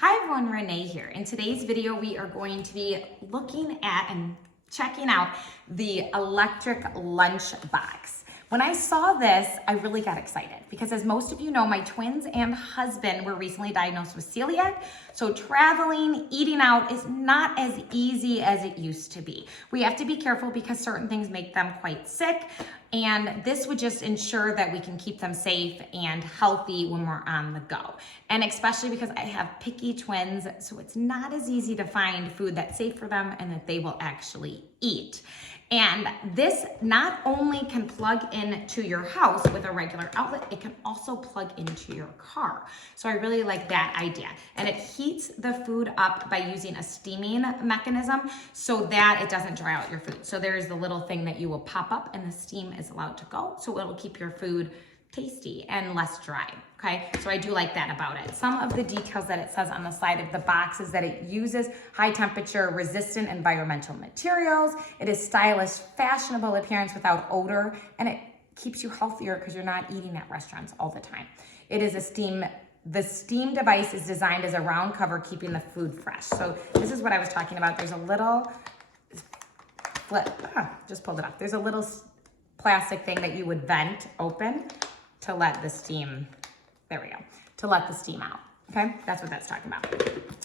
Hi everyone, Renee here. In today's video, we are going to be looking at and checking out the electric lunchbox. When I saw this, I really got excited because as most of you know, my twins and husband were recently diagnosed with celiac. So traveling, eating out is not as easy as it used to be. We have to be careful because certain things make them quite sick. And this would just ensure that we can keep them safe and healthy when we're on the go. And especially because I have picky twins, so it's not as easy to find food that's safe for them and that they will actually eat. And this not only can plug into your house with a regular outlet, it can also plug into your car. So I really like that idea. And it heats the food up by using a steaming mechanism so that it doesn't dry out your food. So there's the little thing that you will pop up and the steam is allowed to go. So it'll keep your food tasty and less dry, okay? So I do like that about it. Some of the details that it says on the side of the box is that it uses high temperature resistant environmental materials. It is stylish, fashionable appearance without odor, and it keeps you healthier because you're not eating at restaurants all the time. It is the steam device is designed as a round cover, keeping the food fresh. So this is what I was talking about. There's a little just pulled it off. There's a little plastic thing that you would vent open to let the steam, there we go, to let the steam out, okay? That's what that's talking about.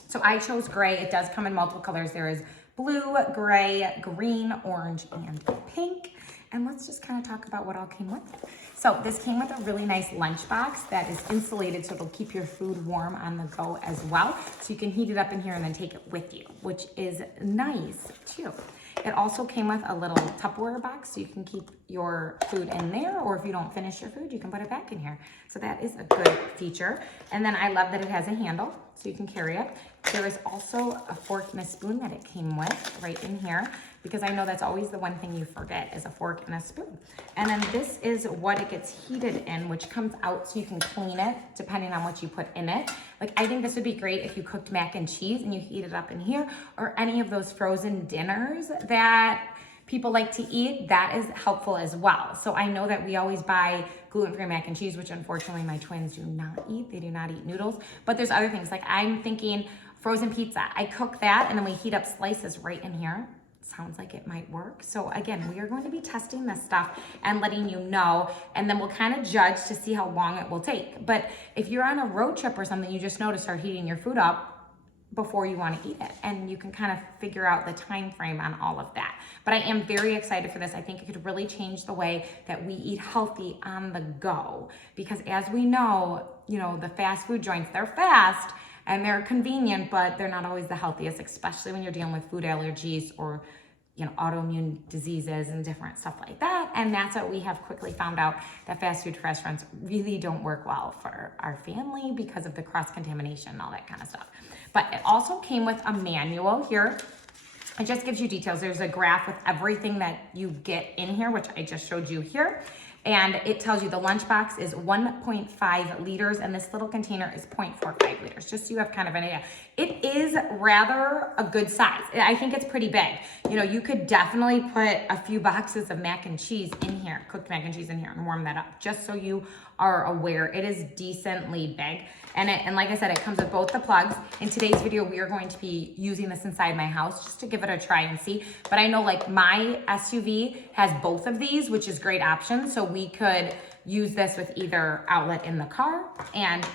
So I chose gray. It does come in multiple colors. There is blue, gray, green, orange, and pink. And let's just kind of talk about what all came with it. So this came with a really nice lunchbox that is insulated so it'll keep your food warm on the go as well. So you can heat it up in here and then take it with you, which is nice too. It also came with a little Tupperware box so you can keep your food in there, or if you don't finish your food, you can put it back in here. So that is a good feature. And then I love that it has a handle so you can carry it. There is also a fork and a spoon that it came with right in here, because I know that's always the one thing you forget is a fork and a spoon. And then this is what it gets heated in, which comes out so you can clean it depending on what you put in it. Like I think this would be great if you cooked mac and cheese and you heat it up in here, or any of those frozen dinners that people like to eat, that is helpful as well. So I know that we always buy gluten-free mac and cheese, which unfortunately my twins do not eat. They do not eat noodles, but there's other things. Like I'm thinking frozen pizza. I cook that and then we heat up slices right in here. Sounds like it might work. So again, we are going to be testing this stuff and letting you know, and then we'll kind of judge to see how long it will take. But if you're on a road trip or something, you just know to start heating your food up before you want to eat it, and you can kind of figure out the time frame on all of that. But I am very excited for this. I think it could really change the way that we eat healthy on the go, because as we know, you know, the fast food joints, they're fast and they're convenient, but they're not always the healthiest, especially when you're dealing with food allergies or, you know, autoimmune diseases and different stuff like that. And that's what we have quickly found out, that fast food restaurants really don't work well for our family because of the cross-contamination and all that kind of stuff. But it also came with a manual here. It just gives you details. There's a graph with everything that you get in here, which I just showed you here. And it tells you the lunchbox is 1.5 liters and this little container is 0.45 liters, just so you have kind of an idea. It is rather a good size. I think it's pretty big. You know, you could definitely put a few boxes of mac and cheese in here, cooked mac and cheese in here, and warm that up, just so you are aware. It is decently big. And like I said, it comes with both the plugs. In today's video, we are going to be using this inside my house just to give it a try and see. But I know like my SUV has both of these, which is great option. So we could use this with either outlet in the car, and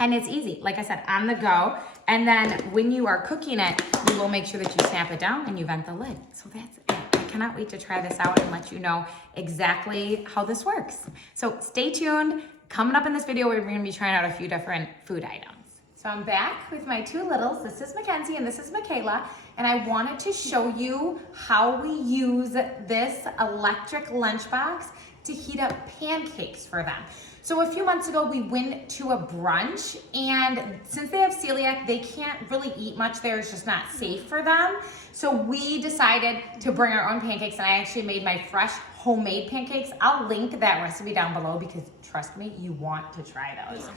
it's easy, like I said, on the go. And then when you are cooking it, you will make sure that you snap it down and you vent the lid. So that's it. I cannot wait to try this out and let you know exactly how this works. So stay tuned. Coming up in this video, we're going to be trying out a few different food items. So I'm back with my two littles. This is Mackenzie and this is Michaela. And I wanted to show you how we use this electric lunchbox to heat up pancakes for them. So a few months ago, we went to a brunch, and since they have celiac, they can't really eat much there. It's just not safe for them. So we decided to bring our own pancakes, and I actually made my fresh homemade pancakes. I'll link that recipe down below because trust me, you want to try those.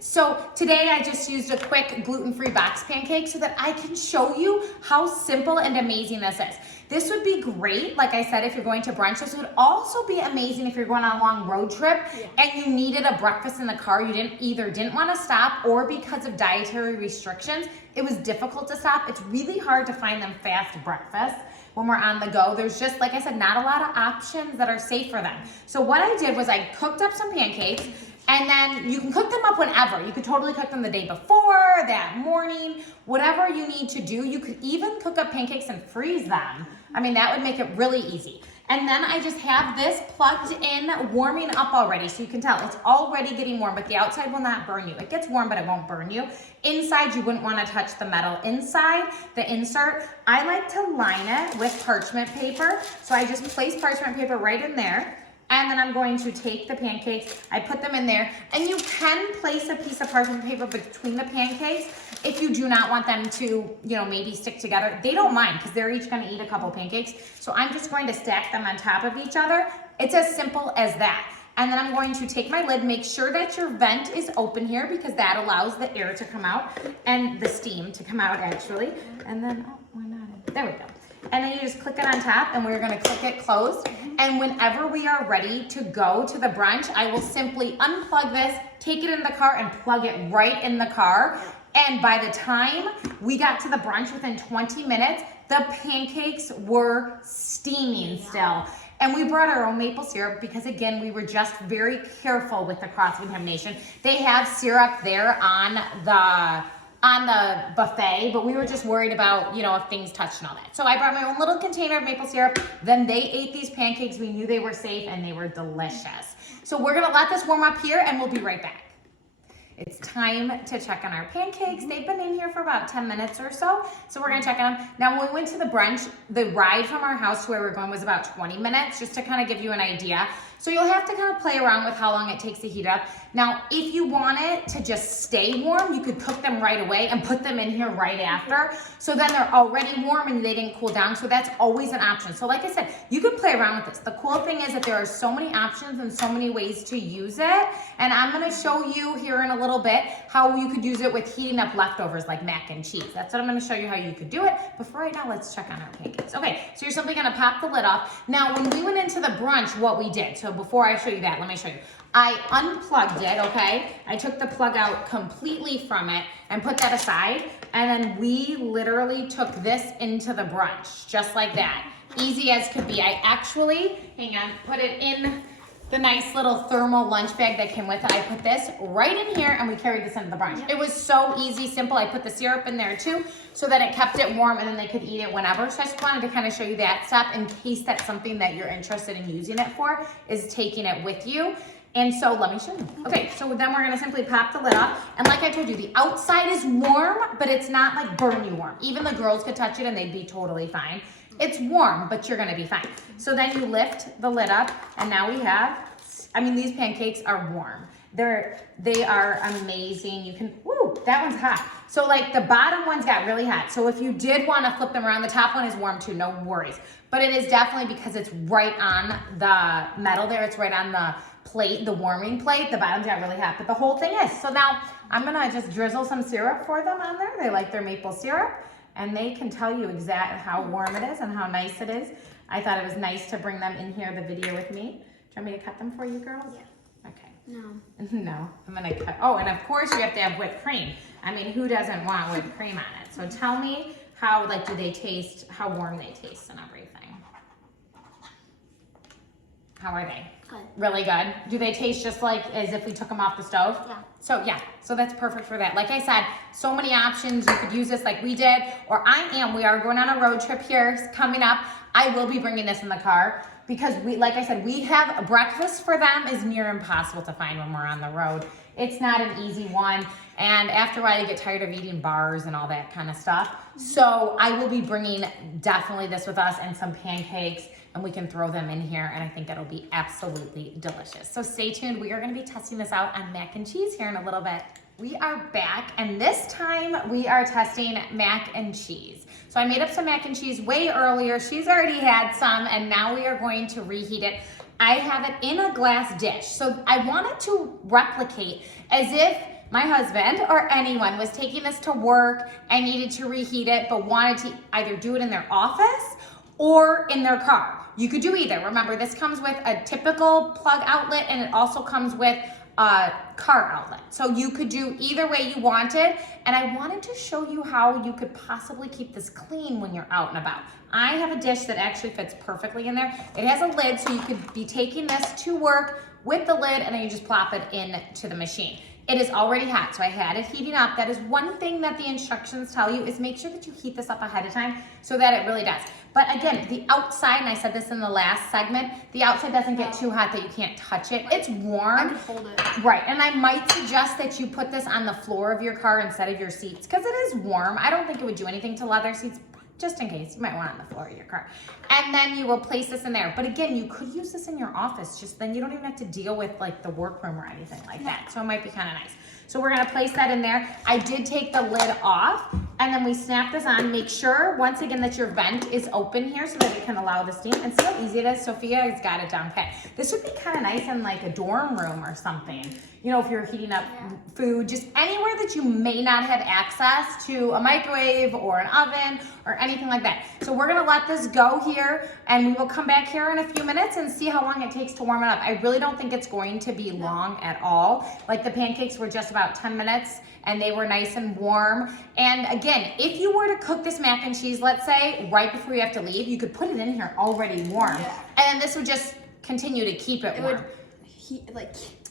So today I just used a quick gluten-free box pancake so that I can show you how simple and amazing this is. This would be great, like I said, if you're going to brunch. This would also be amazing if you're going on a long road trip and you needed a breakfast in the car. You didn't want to stop, or because of dietary restrictions, it was difficult to stop. It's really hard to find them fast breakfasts when we're on the go. There's just, like I said, not a lot of options that are safe for them. So what I did was I cooked up some pancakes, and then you can cook them up whenever. You could totally cook them the day before, that morning, whatever you need to do. You could even cook up pancakes and freeze them. I mean, that would make it really easy. And then I just have this plugged in, warming up already. So you can tell it's already getting warm, but the outside will not burn you. It gets warm, but it won't burn you. Inside, you wouldn't want to touch the metal. Inside the insert, I like to line it with parchment paper. So I just place parchment paper right in there. And then I'm going to take the pancakes, I put them in there, and you can place a piece of parchment paper between the pancakes if you do not want them to, maybe stick together. They don't mind because they're each gonna eat a couple pancakes. So I'm just going to stack them on top of each other. It's as simple as that. And then I'm going to take my lid, make sure that your vent is open here because that allows the air to come out and the steam to come out actually. And then, oh, we're not in, there we go. And then you just click it on top, and we're gonna click it closed. And whenever we are ready to go to the brunch, I will simply unplug this, take it in the car, and plug it right in the car. And by the time we got to the brunch, within 20 minutes, the pancakes were steaming still. And we brought our own maple syrup because, again, we were just very careful with the cross-contamination. They have syrup there on the buffet, but we were just worried about, if things touched and all that. So I brought my own little container of maple syrup. Then they ate these pancakes. We knew they were safe and they were delicious. So we're gonna let this warm up here and we'll be right back. It's time to check on our pancakes. They've been in here for about 10 minutes or so. So we're gonna check on them. Now, when we went to the brunch, the ride from our house to where we're going was about 20 minutes, just to kind of give you an idea. So you'll have to kind of play around with how long it takes to heat up. Now, if you want it to just stay warm, you could cook them right away and put them in here right after. So then they're already warm and they didn't cool down. So that's always an option. So like I said, you can play around with this. The cool thing is that there are so many options and so many ways to use it. And I'm gonna show you here in a little bit how you could use it with heating up leftovers like mac and cheese. That's what I'm gonna show you how you could do it. But for right now, let's check on our pancakes. Okay, so you're simply gonna pop the lid off. Now, when we went into the brunch, what we did, so before I show you that, let me show you. I unplugged it, okay? I took the plug out completely from it and put that aside. And then we literally took this into the brunch, just like that. Easy as could be. I actually, hang on, put it in the nice little thermal lunch bag that came with it. I put this right in here and we carried this into the brunch. It was so easy, simple. I put the syrup in there too so that it kept it warm and then they could eat it whenever. So I just wanted to kind of show you that step in case that's something that you're interested in using it for, is taking it with you. And so let me show you. Okay, so then we're gonna simply pop the lid off. And like I told you, the outside is warm, but it's not like burn you warm. Even the girls could touch it and they'd be totally fine. It's warm, but you're gonna be fine. So then you lift the lid up and now we have, these pancakes are warm. They are amazing. You can, woo, that one's hot. So like the bottom ones got really hot. So if you did wanna flip them around, the top one is warm too, no worries. But it is definitely because it's right on the metal there. It's right on the plate, the warming plate. The bottoms got really hot, but the whole thing is. So now I'm gonna just drizzle some syrup for them on there. They like their maple syrup and they can tell you exactly how warm it is and how nice it is. I thought it was nice to bring them in here, the video with me. Do you want me to cut them for you girls? Yeah. Okay. No. No, I'm gonna cut. Oh, and of course you have to have whipped cream. Who doesn't want whipped cream on it? So tell me how, do they taste, how warm they taste and everything. How are they? Good. Really good. Do they taste just like as if we took them off the stove? Yeah. So that's perfect for that. Like I said, so many options. You could use this like we did, or we are going on a road trip here coming up. I will be bringing this in the car because like I said, we have a breakfast for them is near impossible to find when we're on the road. It's not an easy one. And after a while, you get tired of eating bars and all that kind of stuff. So I will be bringing definitely this with us and some pancakes, and we can throw them in here, and I think it'll be absolutely delicious. So stay tuned. We are gonna be testing this out on mac and cheese here in a little bit. We are back, and this time we are testing mac and cheese. So I made up some mac and cheese way earlier. She's already had some, and now we are going to reheat it. I have it in a glass dish. So I wanted to replicate as if my husband or anyone was taking this to work and needed to reheat it, but wanted to either do it in their office or in their car. You could do either. Remember, this comes with a typical plug outlet, and it also comes with a car outlet. So you could do either way you wanted, and I wanted to show you how you could possibly keep this clean when you're out and about. I have a dish that actually fits perfectly in there. It has a lid, so you could be taking this to work with the lid, and then you just plop it into the machine. It is already hot, so I had it heating up. That is one thing that the instructions tell you, is make sure that you heat this up ahead of time so that it really does. But again, the outside, and I said this in the last segment, the outside doesn't get too hot that you can't touch it. It's warm. I can hold it. Right, and I might suggest that you put this on the floor of your car instead of your seats, because it is warm. I don't think it would do anything to leather seats, just in case. You might want it on the floor of your car. And then you will place this in there. But again, you could use this in your office, just then you don't even have to deal with like the workroom or anything like that. So it might be kind of nice. So we're gonna place that in there. I did take the lid off, and then we snap this on. Make sure, once again, that your vent is open here so that it can allow the steam. And see how easy it is? Sophia has got it down pat. This would be kind of nice in like a dorm room or something. You know, if you're heating up food, just anywhere that you may not have access to a microwave or an oven or anything like that. So we're gonna let this go here, and we will come back here in a few minutes and see how long it takes to warm it up. I really don't think it's going to be long at all. Like the pancakes were just about 10 minutes, and they were nice and warm. And again, if you were to cook this mac and cheese, let's say, right before you have to leave, you could put it in here already warm. Yeah. And then this would just continue to keep it warm.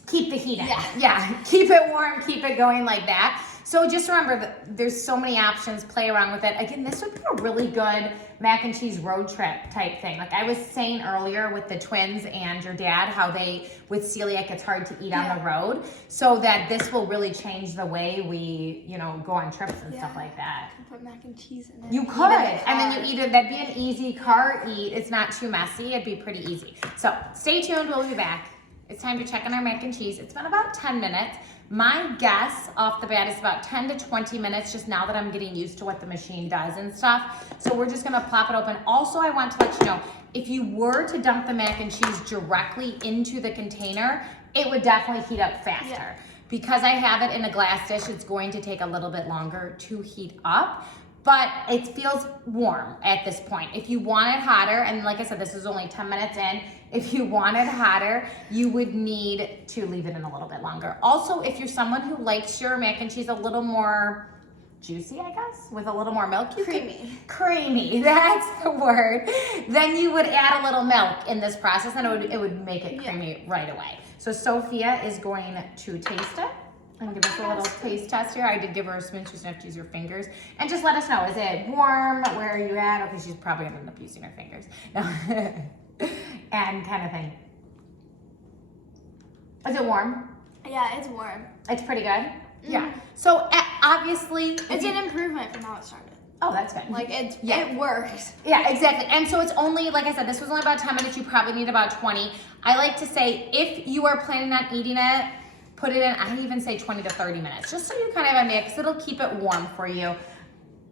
Keep the heat in. Yeah, keep it warm, keep it going like that. So just remember that there's so many options, play around with it. Again, this would be a really good mac and cheese road trip type thing. Like I was saying earlier with the twins and your dad, how they, with celiac, it's hard to eat on the road. So that this will really change the way we, you know, go on trips and stuff like that. You could put mac and cheese in it. You could, and then you eat it. That'd be an easy car eat. It's not too messy. It'd be pretty easy. So stay tuned, we'll be back. It's time to check on our mac and cheese. It's been about 10 minutes. My guess off the bat is about 10 to 20 minutes, just now that I'm getting used to what the machine does and stuff. So we're just gonna plop it open. Also, I want to let you know, if you were to dump the mac and cheese directly into the container, it would definitely heat up faster. Yeah. Because I have it in a glass dish, it's going to take a little bit longer to heat up. But it feels warm at this point. If you want it hotter, and like I said, this is only 10 minutes in, if you want it hotter, you would need to leave it in a little bit longer. Also, if you're someone who likes your mac and cheese a little more juicy, I guess, with a little more milk. Creamy, that's the word. Then you would add a little milk in this process, and it would make it creamy right away. So Sophia is going to taste it. And give us a little taste test here. I did give her a spoon, she's gonna have to use your fingers. And just let us know, is it warm? Where are you at? Okay, she's probably gonna end up using her fingers. No. And kind of thing. Is it warm? Yeah, it's warm. It's pretty good? Mm-hmm. Yeah. So obviously, it's an improvement from how it started. Oh, that's good. Like it works. Yeah, exactly. And so it's only, like I said, this was only about 10 minutes. You probably need about 20. I like to say, if you are planning on eating it, put it in, I even say 20 to 30 minutes, just so you kind of have a mix. It'll keep it warm for you.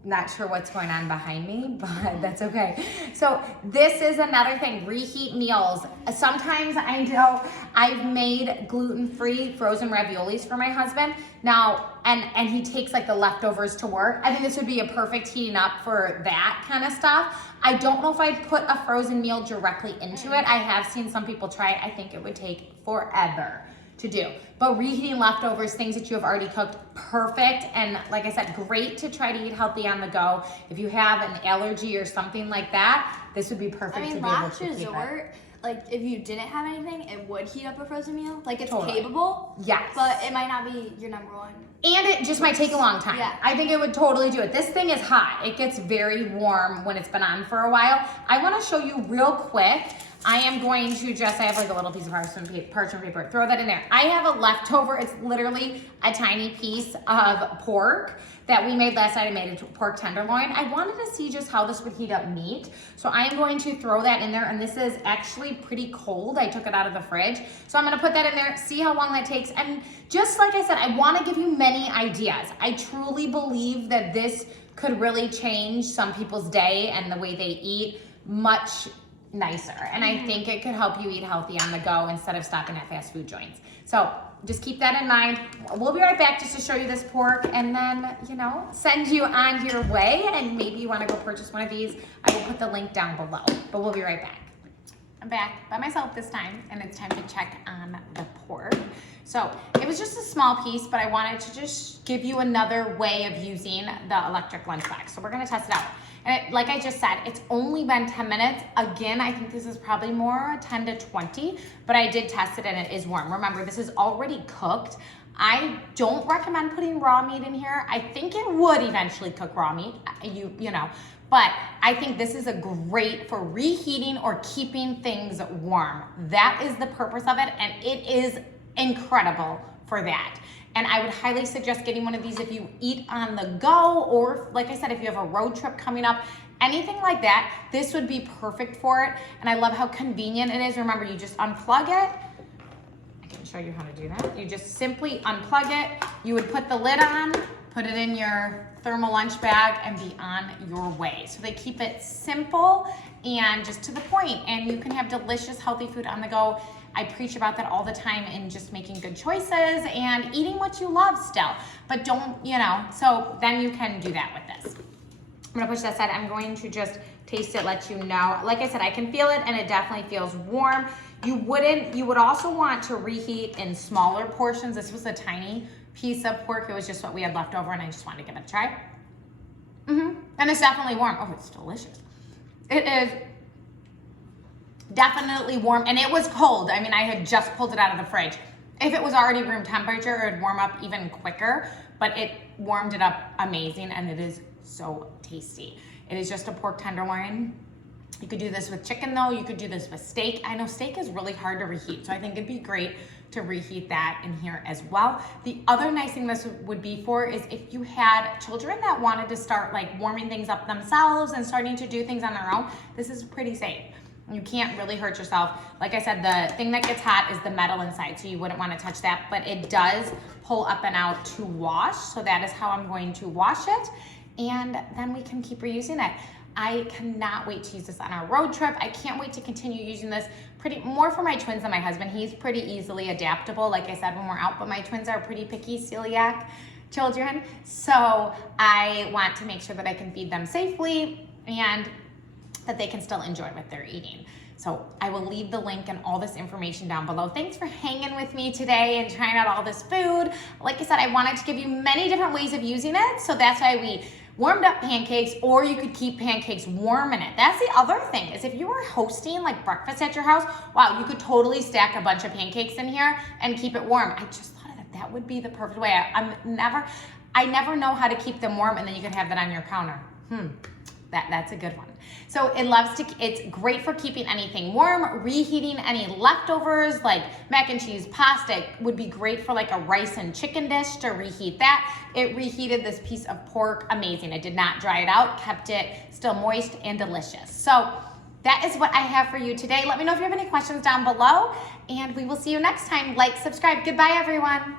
Not sure what's going on behind me, but that's okay. So this is another thing, reheat meals. Sometimes I know I've made gluten-free frozen raviolis for my husband. Now, and he takes like the leftovers to work. I think this would be a perfect heating up for that kind of stuff. I don't know if I'd put a frozen meal directly into it. I have seen some people try it. I think it would take forever to do. But reheating leftovers, things that you have already cooked, perfect. And like I said, great to try to eat healthy on the go. If you have an allergy or something like that, this would be perfect to be able to last keep resort, like if you didn't have anything, it would heat up a frozen meal. Like it's Totally. capable. Yes. But it might not be your number one. And it just might take a long time. Yeah. I think it would totally do it. This thing is hot. It gets very warm when it's been on for a while. I wanna show you real quick. I am going to just, I have like a little piece of parchment paper, throw that in there. I have a leftover, it's literally a tiny piece of pork that we made last night. I made a pork tenderloin. I wanted to see just how this would heat up meat. So I am going to throw that in there, and this is actually pretty cold. I took it out of the fridge. So I'm gonna put that in there, see how long that takes. And just like I said, I wanna give you many ideas. I truly believe that this could really change some people's day and the way they eat much nicer. And I think it could help you eat healthy on the go instead of stopping at fast food joints. So just keep that in mind. We'll be right back just to show you this pork and then, you know, send you on your way. And maybe you want to go purchase one of these. I will put the link down below, but we'll be right back. I'm back by myself this time, and it's time to check on the pork. So it was just a small piece, but I wanted to just give you another way of using the electric lunchbox. So we're gonna test it out. And like I just said, it's only been 10 minutes. Again, I think this is probably more 10 to 20, but I did test it and it is warm. Remember, this is already cooked. I don't recommend putting raw meat in here. I think it would eventually cook raw meat, you know, but I think this is a great for reheating or keeping things warm. That is the purpose of it, and it is incredible for that. And I would highly suggest getting one of these if you eat on the go, or like I said, if you have a road trip coming up, anything like that, this would be perfect for it. And I love how convenient it is. Remember, you just unplug it. I can show you how to do that. You just simply unplug it. You would put the lid on, put it in your thermal lunch bag, and be on your way. So they keep it simple and just to the point, and you can have delicious, healthy food on the go. I preach about that all the time in just making good choices and eating what you love still, but don't, you know, so then you can do that with this. I'm gonna push that aside. I'm going to just taste it, let you know. Like I said, I can feel it and it definitely feels warm. You would also want to reheat in smaller portions. This was a tiny piece of pork. It was just what we had left over and I just wanted to give it a try. And it's definitely warm. Oh, it's delicious. It is definitely warm, and it was cold. I mean, I had just pulled it out of the fridge. If it was already room temperature, it would warm up even quicker, but it warmed it up amazing, and it is so tasty. It is just a pork tenderloin. You could do this with chicken though. You could do this with steak. I know steak is really hard to reheat, so I think it'd be great to reheat that in here as well. The other nice thing this would be for is if you had children that wanted to start like warming things up themselves and starting to do things on their own, this is pretty safe. You can't really hurt yourself. Like I said, the thing that gets hot is the metal inside, so you wouldn't want to touch that, but it does pull up and out to wash, so that is how I'm going to wash it, and then we can keep reusing it. I cannot wait to use this on our road trip. I can't wait to continue using this more for my twins than my husband. He's pretty easily adaptable, like I said, when we're out, but my twins are pretty picky celiac children, so I want to make sure that I can feed them safely and that they can still enjoy what they're eating. So I will leave the link and all this information down below. Thanks for hanging with me today and trying out all this food. Like I said, I wanted to give you many different ways of using it, so that's why we warmed up pancakes, or you could keep pancakes warm in it. That's the other thing, is if you were hosting like breakfast at your house, wow, you could totally stack a bunch of pancakes in here and keep it warm. I just thought that would be the perfect way. I never know how to keep them warm, and then you could have that on your counter. That's a good one. So it's great for keeping anything warm, reheating any leftovers like mac and cheese, pasta. It would be great for like a rice and chicken dish to reheat that. It reheated this piece of pork amazing. It did not dry it out, kept it still moist and delicious. So that is what I have for you today. Let me know if you have any questions down below, and we will see you next time. Like, subscribe. Goodbye, everyone.